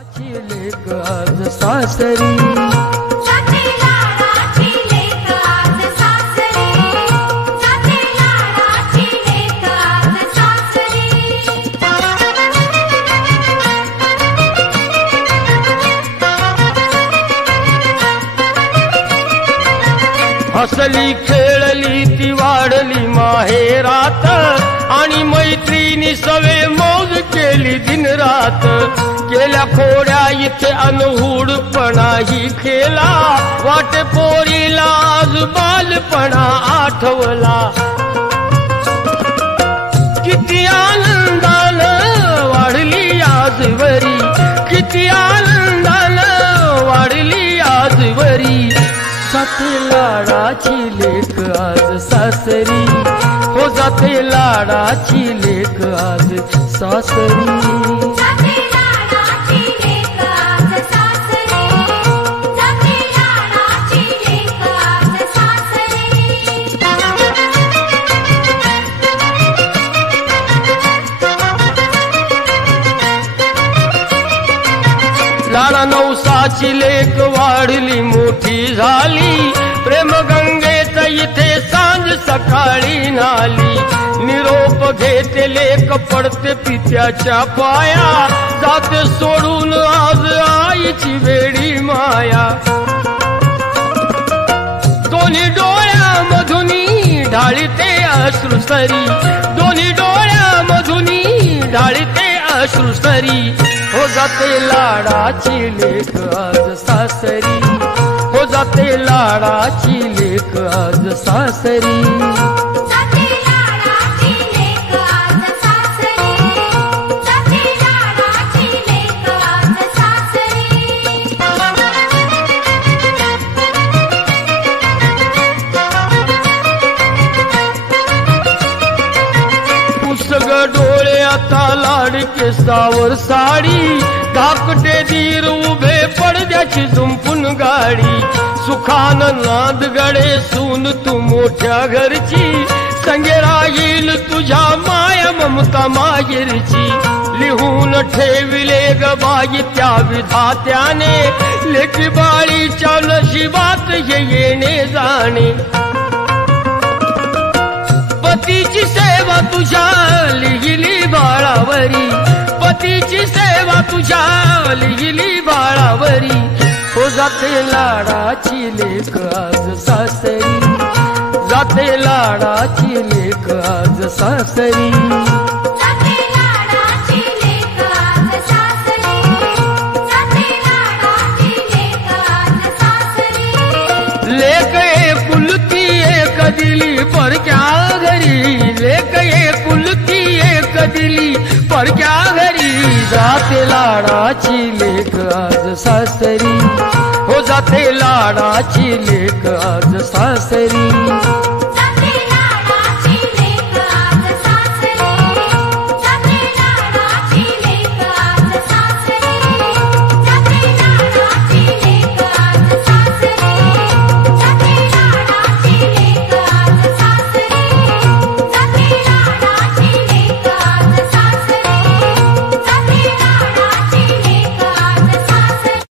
लेक आज सासरी जाते लाडाची लेक आज सासरी जाते लाडाची लेक आज सासरी हसली खेळली ती वाढली माहेरात आणि मैत्रिणी सवे मौज केली दिन रात केल्या खोड्या इथे अनहुडपणा ही खेला वाटे पोरीला आज बालपणा आठवला किती आनंदानं वाढली आजवरी किती आनंदानं वाढली आजवरी जाते लाडाची लेक आज सासरी हो जाते लाडाची लेक आज सासरी जाते लाडाची लेक आज सासरी जाते लाडाची लेक आज सासरी लाडा नवसाची लेक वाढली मोठी झाली प्रेम गंगेत इथे सांज सकाळी नाली निरोप घेते लेक पडते पित्याच्या पाया जाते सोडून आज आईची वेडी माया दोन्ही डोळ्यामधुनी ढाळीते अश्रुसरी दोन्ही डोळ्यामधुनी ढाळीते अश्रुसरी हो जाते लाडाची लेक आज सासरी हो जाते लाडाची लेक आज सासरी जाते लाडाची लेक आज सासरी जाते लाडाची लेक आज सासरी पुसग डोळे आता लाडके सावर साडी धाकटे धीर उभे पडद्याची झुंपून गाडी सुखान नाद गडे सून तू मोठ्या घरची संगे राहील तुझ्या माया ममता मायरची लिहून ठेविले ग बाई त्या विधात्याने लेकी बाळीच्या नशिबात हे येणे जाणे पतीची सेवा तुझ्या लिहिली बाळावरी पतीची सेवा तुझ्या लिहिली बाळावरी हो जाते लाडाची लेक आज सासरी जाते लाडाची लेक आज सासरी जाते लाडाची लेक आज सासरी जाते लाडाची लेक आज सासरी लेक एकुलती एक दिली परक्या घरी लेक एकुलती एक दिली परक्या घरी जाते लाडाची लेक आज सासरी हो जाते लाडाची लेक आज सासरी